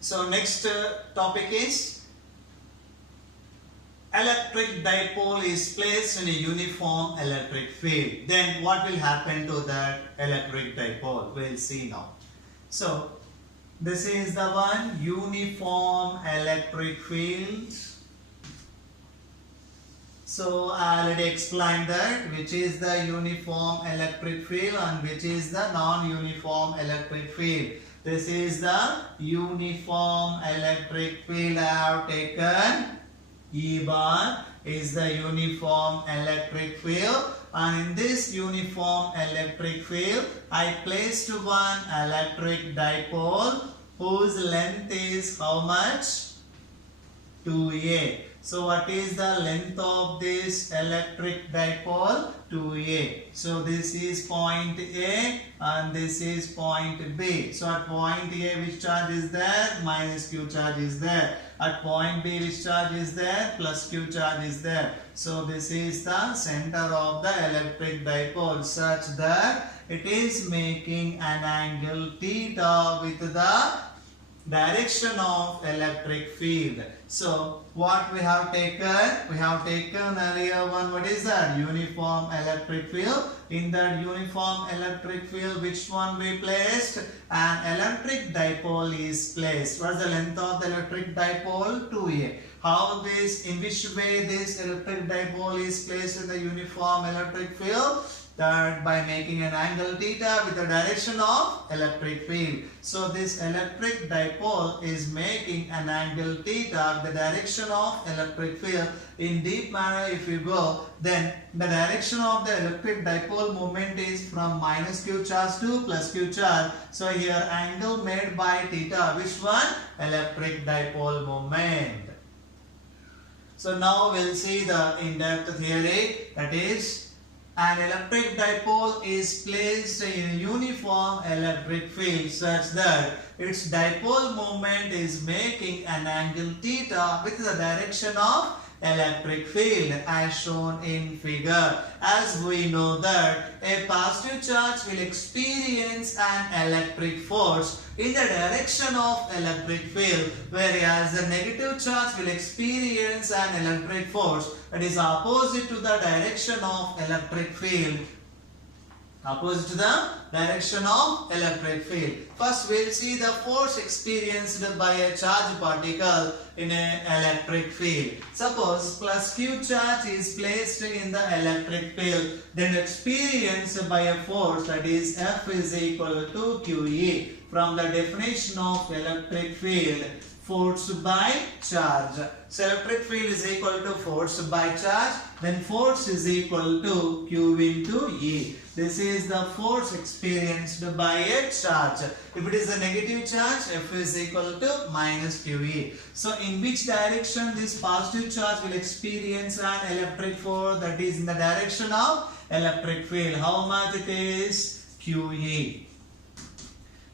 So next topic is electric dipole is placed in a uniform electric field. Then what will happen to that electric dipole? We'll see now. So this is the one, uniform electric field. So I already explained that which is the uniform electric field and which is the non-uniform electric field. This is the uniform electric field. I have taken E bar is the uniform electric field, and in this uniform electric field I placed one electric dipole whose length is how much? 2a. So what is the length of this electric dipole? 2a. So this is point A and this is point B. So at point A, which charge is there? Minus Q charge is there. At point B, which charge is there? Plus Q charge is there. So this is the center of the electric dipole such that it is making an angle theta with the direction of electric field. So what we have taken? We have taken earlier one, what is that? Uniform electric field. In that uniform electric field, which one we placed? An electric dipole is placed. What is the length of the electric dipole? 2a. How this, in which way this electric dipole is placed in the uniform electric field? That by making an angle theta with the direction of electric field. So this electric dipole is making an angle theta with the direction of electric field. In deep manner if you go, then the direction of the electric dipole movement is from minus Q charge to plus Q charge. So here angle made by theta, which one? Electric dipole moment. So now we'll see the in-depth theory, that is, an electric dipole is placed in a uniform electric field such that its dipole moment is making an angle theta with the direction of electric field as shown in figure. As we know that a positive charge will experience an electric force in the direction of electric field, whereas the negative charge will experience an electric force that is opposite to the direction of electric field. Opposite to the direction of electric field. First we will see the force experienced by a charged particle in an electric field. Suppose plus Q charge is placed in the electric field, then experienced by a force, that is F is equal to QE. From the definition of electric field, force by charge. So electric field is equal to force by charge, then force is equal to Q into E. This is the force experienced by a charge. If it is a negative charge, F is equal to minus QE. So in which direction this positive charge will experience an electric force? That is in the direction of electric field. How much it is? QE.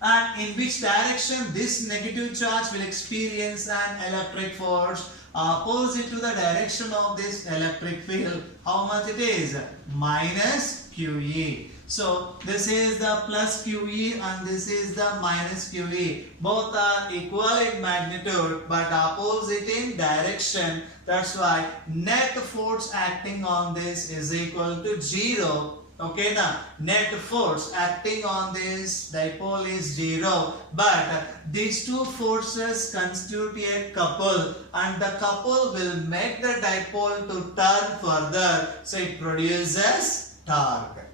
And in which direction this negative charge will experience an electric force? Opposite to the direction of this electric field. How much it is? Minus QE. So this is the plus QE and this is the minus QE. Both are equal in magnitude but opposite in direction. That's why net force acting on this is equal to 0. Okay, now net force acting on this dipole is 0, but these two forces constitute a couple and the couple will make the dipole to turn further, so it produces torque.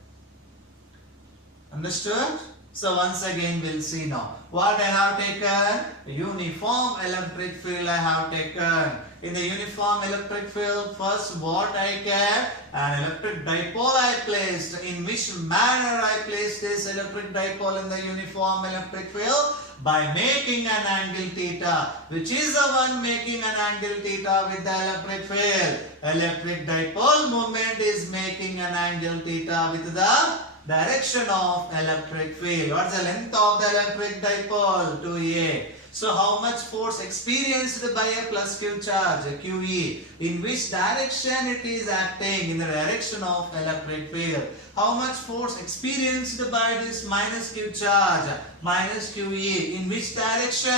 Understood? So once again we'll see now. What I have taken? Uniform electric field I have taken. In the uniform electric field, first what I get? An electric dipole I placed. In which manner I placed this electric dipole in the uniform electric field? By making an angle theta. Which is the one making an angle theta with the electric field? Electric dipole moment is making an angle theta with the direction of electric field. What is the length of the electric dipole? 2a. So how much force experienced by a plus Q charge? QE. In which direction it is acting? In the direction of electric field. how much force experienced by this minus q charge, minus QE, in which direction?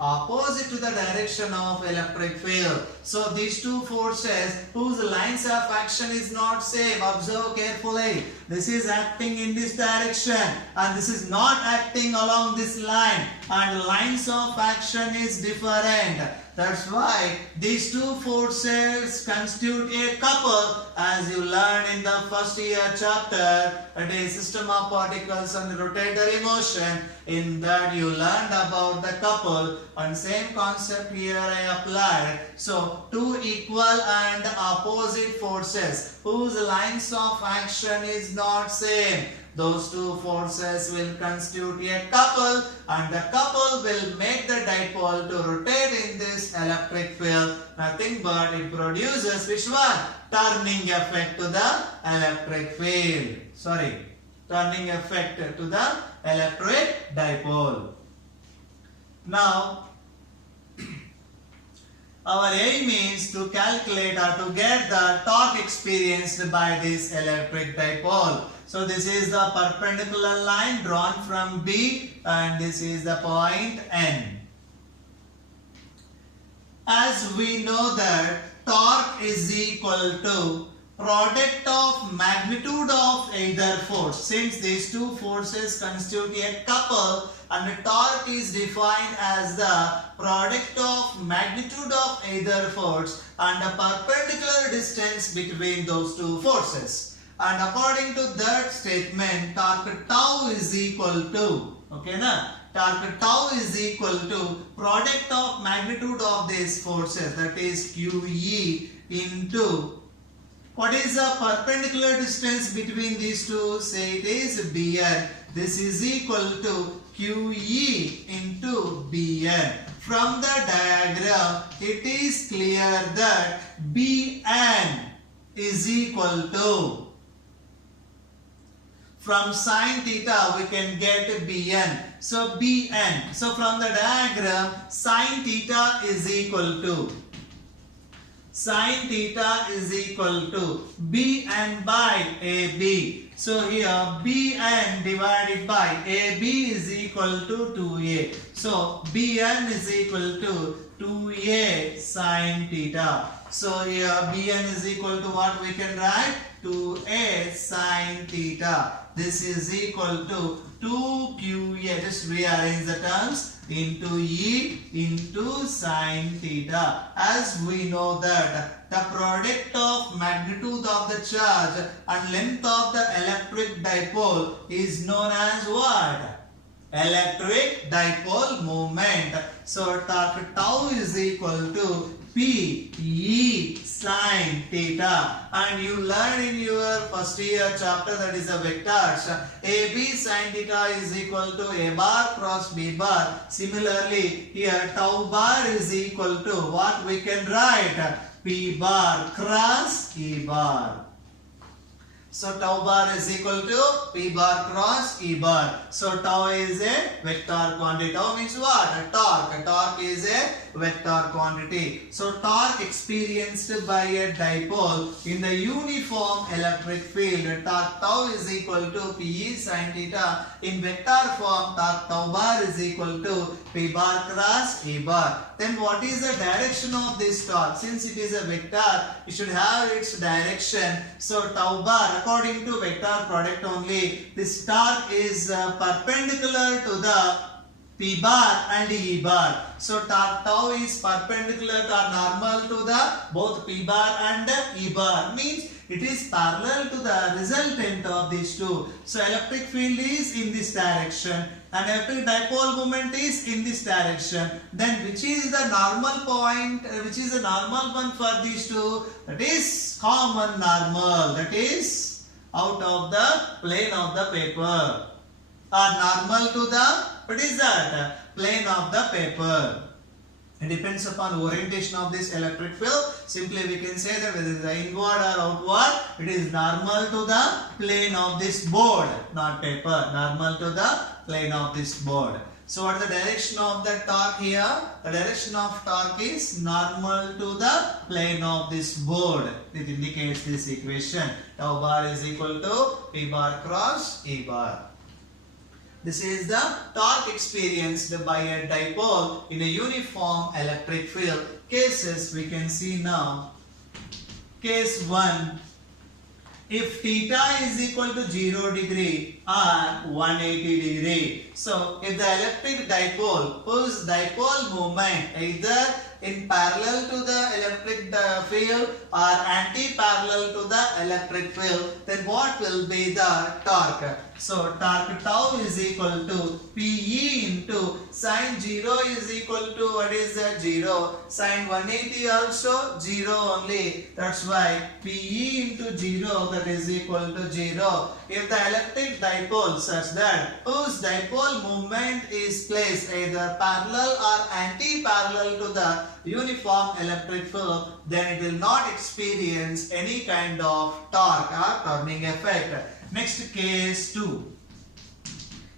Opposite to the direction of electric field. So these two forces whose lines of action is not same. Observe carefully. This is acting in this direction and this is not acting along this line, and lines of action is different. That's why these two forces constitute a couple, as you learned in the first year chapter, that is system of particles and rotatory motion. In that you learned about the couple, and same concept here I applied. So two equal and opposite forces whose lines of action is not same, those two forces will constitute a couple, and the couple will make the dipole to rotate in this electric field. Nothing but it produces which one? Turning effect to the electric field. Turning effect to the electric dipole. Now, our aim is to calculate or to get the torque experienced by this electric dipole. So this is the perpendicular line drawn from B, and this is the point N. As we know that torque is equal to product of magnitude of either force. Since these two forces constitute a couple, and the torque is defined as the product of magnitude of either force and the perpendicular distance between those two forces. And according to that statement, torque tau is equal to, torque tau is equal to product of magnitude of these forces, that is QE into, what is the perpendicular distance between these two? Say it is Bn. This is equal to QE into Bn. From the diagram, it is clear that Bn is equal to, from sin theta we can get Bn. So Bn. So from the diagram, sin theta is equal to, Bn by AB. So here Bn divided by AB is equal to 2A. So Bn is equal to 2A sin theta. So here Bn is equal to what we can write? 2A sin theta. This is equal to 2QA. Just rearrange the terms into E into sin theta. As we know that the product of magnitude of the charge and length of the electric dipole is known as what? Electric dipole moment. So torque tau is equal to P E sin theta, and you learn in your first year chapter, that is a vectors, AB sin theta is equal to A bar cross B bar. Similarly here tau bar is equal to what we can write? P bar cross E bar. So tau bar is equal to P bar cross E bar. So tau is a vector quantity. Tau means what? A torque. A torque is a vector quantity. So torque experienced by a dipole in the uniform electric field, torque tau is equal to Pe sin theta. In vector form, torque tau bar is equal to P bar cross E bar. Then what is the direction of this torque? Since it is a vector, it should have its direction. So tau bar, according to vector product only, this torque is perpendicular to the P bar and E bar. So torque tau is perpendicular or normal to the both P bar and E bar. Means it is parallel to the resultant of these two. So electric field is in this direction and electric dipole moment is in this direction. Then which is the normal point, which is the normal one for these two? That is common normal. That is out of the plane of the paper. Or normal to the, what is that? Plane of the paper. It depends upon orientation of this electric field. Simply we can say that whether it is inward or outward, it is normal to the plane of this board, not paper. Normal to the plane of this board. So what is the direction of the torque here? The direction of torque is normal to the plane of this board. It indicates this equation. Tau bar is equal to P bar cross E bar. This is the torque experienced by a dipole in a uniform electric field. Cases we can see now. Case 1. If theta is equal to 0 degree or 180 degree. So, if the electric dipole whose dipole moment either in parallel to the electric field or anti-parallel to the electric field, then what will be the torque? So, torque tau is equal to PE into sine 0 is equal to what is that 0? Sine 180 also 0 only. That's why PE into 0 that is equal to 0. If the electric dipole such that whose dipole moment is placed either parallel or anti-parallel to the uniform electric field, then it will not experience any kind of torque or turning effect. Next, case 2.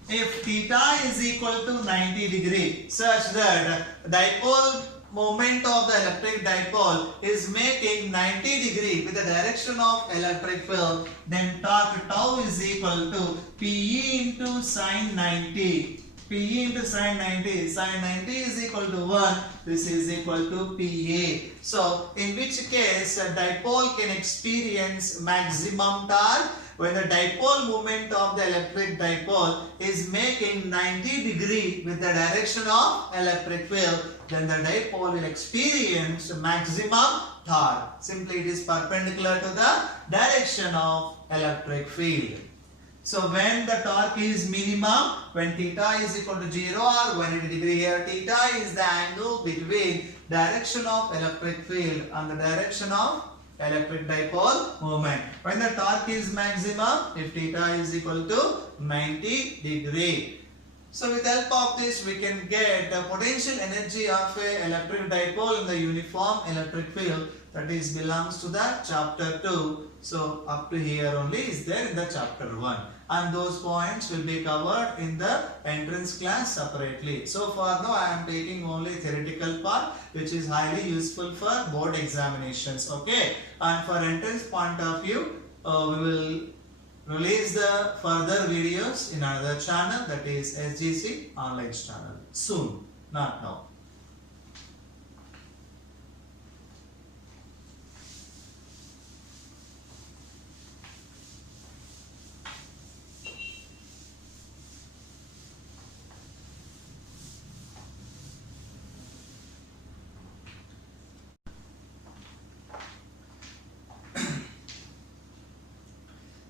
If theta is equal to 90 degree such that dipole moment of the electric dipole is making 90 degree with the direction of electric field, then torque tau is equal to PE into sine 90. PE into sine 90. Sine 90 is equal to 1. This is equal to PA. So, in which case a dipole can experience maximum torque when the dipole moment of the electric dipole is making 90 degree with the direction of electric field, then the dipole will experience maximum torque. Simply it is perpendicular to the direction of electric field. So when the torque is minimum, when theta is equal to 0 or 180 degree, here theta is the angle between direction of electric field and the direction of electric dipole moment. When the torque is maximum, if theta is equal to 90 degree. So with the help of this, we can get the potential energy of a electric dipole in the uniform electric field. That is belongs to the chapter 2. So up to here only is there in the chapter 1. And those points will be covered in the entrance class separately. So far now I am taking only theoretical part, which is highly useful for board examinations. Okay. And for entrance point of view, we will release the further videos in another channel, that is SGC online channel, soon, not now.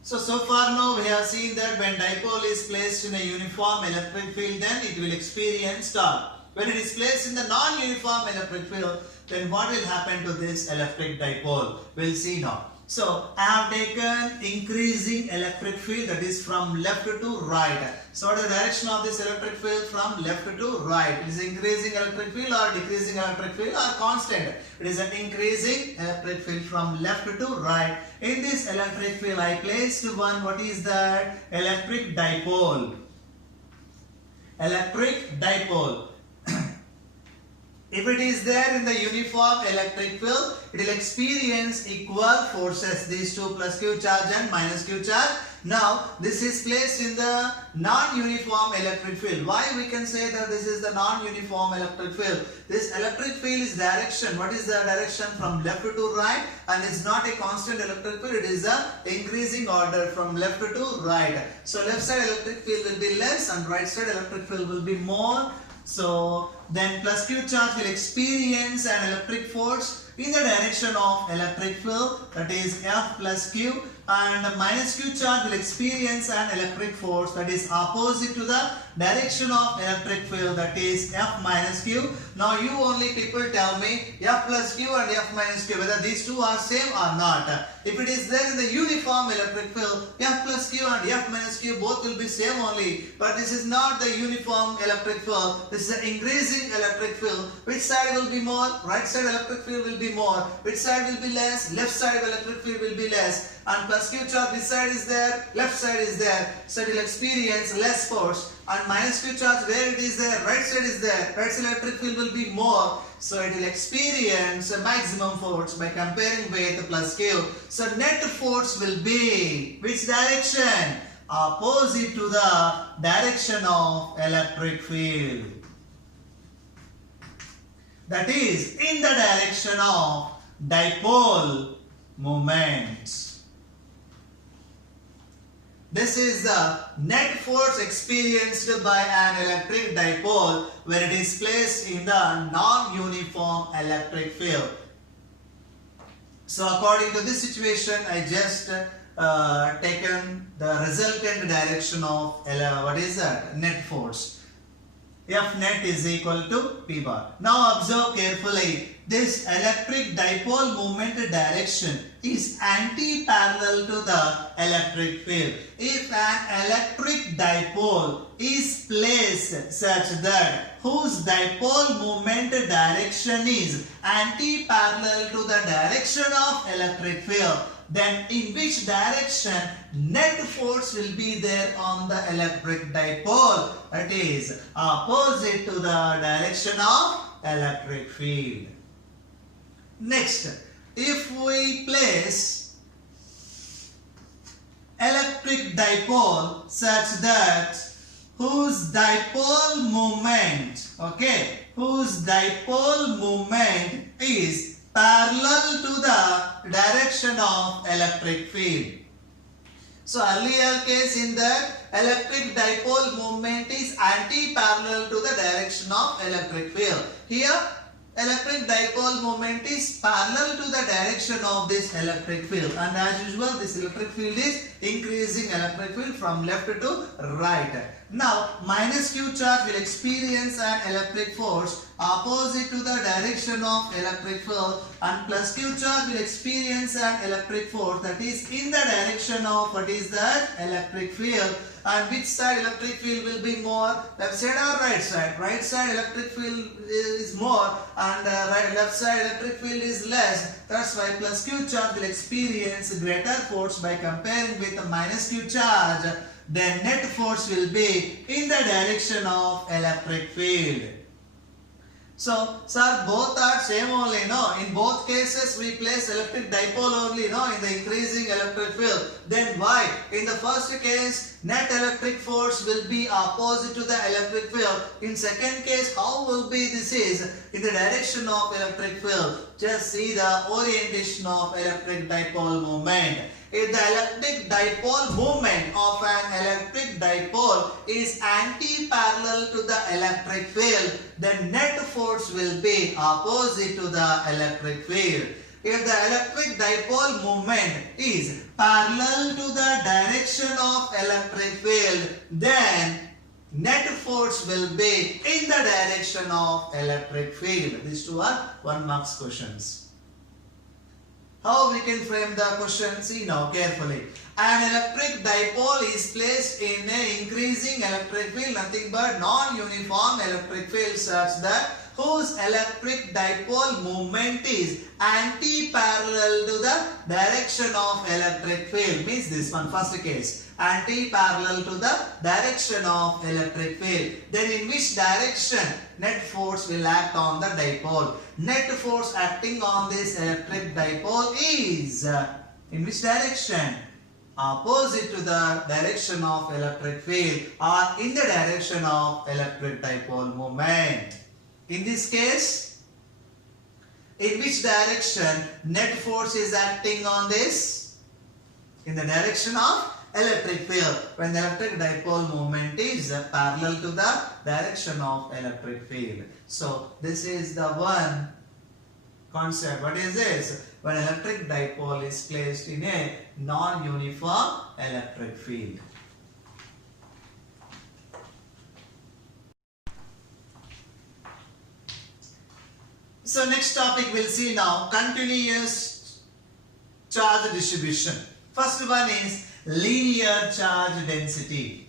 So far now we have seen that when dipole is placed in a uniform electric field, then it will experience torque. When it is placed in the non-uniform electric field, then what will happen to this electric dipole? We'll see now. So I have taken increasing electric field, that is from left to right. So what is the direction of this electric field? From left to right. It is increasing electric field or decreasing electric field or constant. It is an increasing electric field from left to right. In this electric field I placed one, what is that? Electric dipole. Electric dipole. If it is there in the uniform electric field, it will experience equal forces, these two plus Q charge and minus Q charge. Now, this is placed in the non-uniform electric field. Why we can say that this is the non-uniform electric field? This electric field is direction. What is the direction? From left to right, and it's not a constant electric field. It is a increasing order from left to right. So, left side electric field will be less and right side electric field will be more. So then plus Q charge will experience an electric force in the direction of electric field, that is F plus Q, and minus Q charge will experience an electric force that is opposite to the direction of electric field, that is F minus Q. Now you only people tell me F plus Q and F minus Q, whether these two are same or not. If it is there in the uniform electric field, F plus Q and F minus Q both will be same only. But this is not the uniform electric field. This is an increasing electric field. Which side will be more? Right side electric field will be more. Which side will be less? Left side electric field will be less. And plus Q charge, this side is there, left side is there. So it will experience less force. and minus q charge where it is there, right side is there, right side electric field will be more, so it will experience a maximum force by comparing with plus q. So net force will be which direction? Opposite to the direction of electric field. That is in the direction of dipole moment. This is the net force experienced by an electric dipole when it is placed in the non-uniform electric field. So according to this situation, I just taken the resultant direction of what is that? Net force. F net is equal to P bar. Now observe carefully. This electric dipole moment direction is anti-parallel to the electric field. If an electric dipole is placed such that whose dipole moment direction is anti-parallel to the direction of electric field, then in which direction net force will be there on the electric dipole? That is opposite to the direction of electric field. Next, if we place electric dipole such that whose dipole moment, whose dipole moment is parallel to the direction of electric field. So earlier case in that electric dipole moment is anti-parallel to the direction of electric field. Here electric dipole moment is parallel to the direction of this electric field, and as usual this electric field is increasing electric field from left to right. Now minus q charge will experience an electric force opposite to the direction of electric field, and plus q charge will experience an electric force that is in the direction of what is that electric field. And which side electric field will be more, left side or right side? Right side electric field is more and left side electric field is less. That's why plus q charge will experience greater force by comparing with the minus q charge. Then net force will be in the direction of electric field. So, sir, both are same only, no? In both cases, we place electric dipole only, no? In the increasing electric field. Then why? In the first case, net electric force will be opposite to the electric field. In second case, how will be this is in the direction of electric field? Just see the orientation of electric dipole moment. If the electric dipole moment of an electric dipole is anti-parallel to the electric field, then net force will be opposite to the electric field. If the electric dipole moment is parallel to the direction of electric field, then net force will be in the direction of electric field. These two are 1 mark questions. How we can frame the question? See now carefully. An electric dipole is placed in an increasing electric field, nothing but non-uniform electric field such that whose electric dipole moment is anti-parallel to the direction of electric field. Means this one, first case. Anti-parallel to the direction of electric field. Then in which direction net force will act on the dipole? Net force acting on this electric dipole is in which direction? Opposite to the direction of electric field or in the direction of electric dipole moment. In this case, in which direction net force is acting on this? In the direction of electric field, when the electric dipole moment is parallel to the direction of electric field. So this is the one concept. What is this? When electric dipole is placed in a non-uniform electric field. So next topic we'll see now, continuous charge distribution. First one is linear charge density.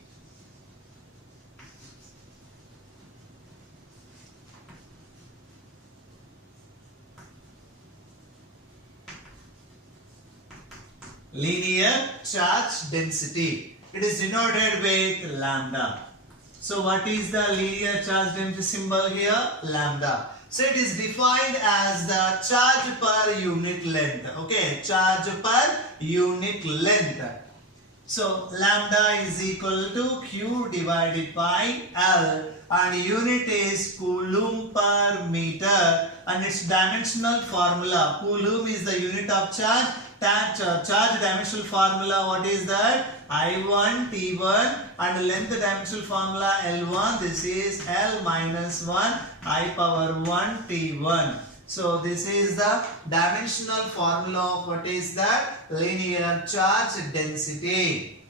Linear charge density. It is denoted with lambda. So what is the linear charge density symbol here? Lambda. So it is defined as the charge per unit length. Okay, charge per unit length. So lambda is equal to Q divided by L, and unit is coulomb per meter, and its dimensional formula. Coulomb is the unit of charge. Charge dimensional formula, what is that? I1 T1, and length dimensional formula L1. This is L minus 1 I power 1 T1. So this is the dimensional formula of what is that? Linear charge density.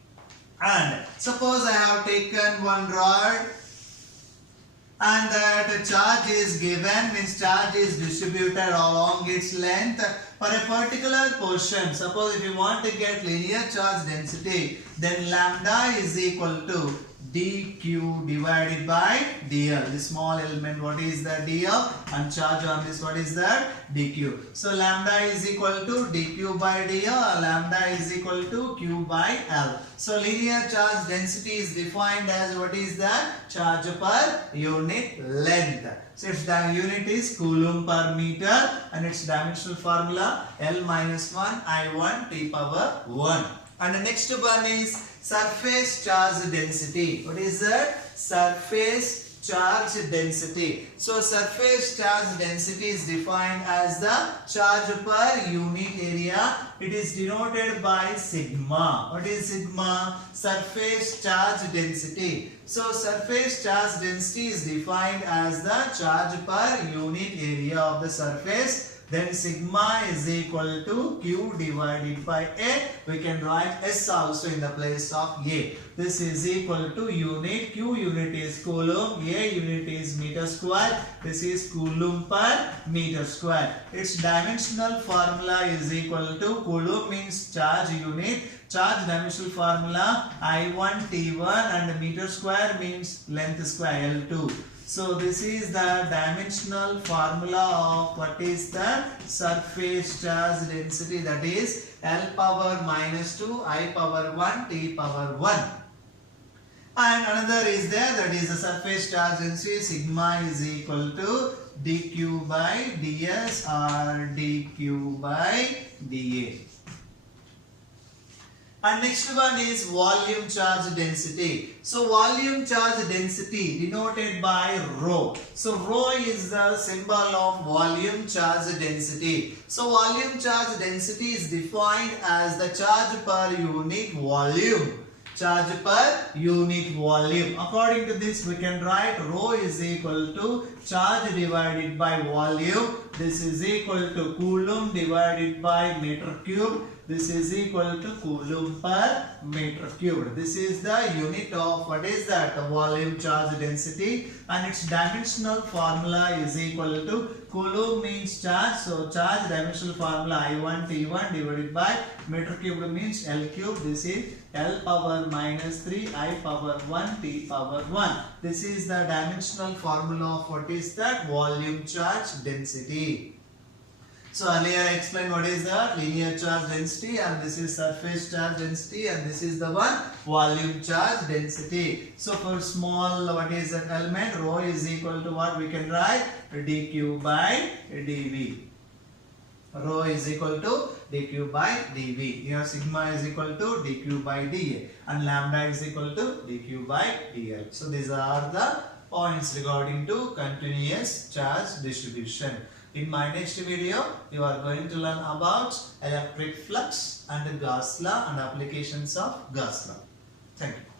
And suppose I have taken one rod and that charge is given, means charge is distributed along its length for a particular portion. Suppose if you want to get linear charge density, then lambda is equal to dq divided by dl. This small element, what is the dl, and charge on this, what is that? dq. So lambda is equal to dq by dl, lambda is equal to q by l. So linear charge density is defined as what is that? Charge per unit length. So its unit is coulomb per meter, and its dimensional formula L minus 1 I1 T power 1. And the next one is surface charge density. What is that? Surface charge density. So surface charge density is defined as the charge per unit area. It is denoted by sigma. What is sigma? Surface charge density. So surface charge density is defined as the charge per unit area of the surface. Then sigma is equal to Q divided by A. We can write S also in the place of A. This is equal to unit. Q unit is coulomb. A unit is meter square. This is coulomb per meter square. Its dimensional formula is equal to coulomb means charge unit. Charge dimensional formula I1 T1, and meter square means length square L2. So this is the dimensional formula of what is the surface charge density, that is L power minus 2 I power 1 T power 1. And another is there, that is the surface charge density. Sigma is equal to dq by ds or dq by dA. And next one is volume charge density. So volume charge density denoted by rho. So rho is the symbol of volume charge density. So volume charge density is defined as the charge per unit volume. Charge per unit volume. According to this, we can write rho is equal to charge divided by volume. This is equal to coulomb divided by meter cube. This is equal to coulomb per meter cubed. This is the unit of what is that? Volume charge density, and its dimensional formula is equal to coulomb means charge. So charge dimensional formula I1 T1 divided by meter cubed means L cube. This is L power minus 3 I power 1 T power 1. This is the dimensional formula of what is that? Volume charge density. So earlier I explained what is the linear charge density, and this is surface charge density, and this is the one volume charge density. So for small what is that element, rho is equal to what we can write? dq by dv. Rho is equal to dq by dv. Here sigma is equal to dq by dA, and lambda is equal to dq by dl. So these are the points regarding to continuous charge distribution. In my next video, you are going to learn about electric flux and Gauss law and applications of Gauss law. Thank you.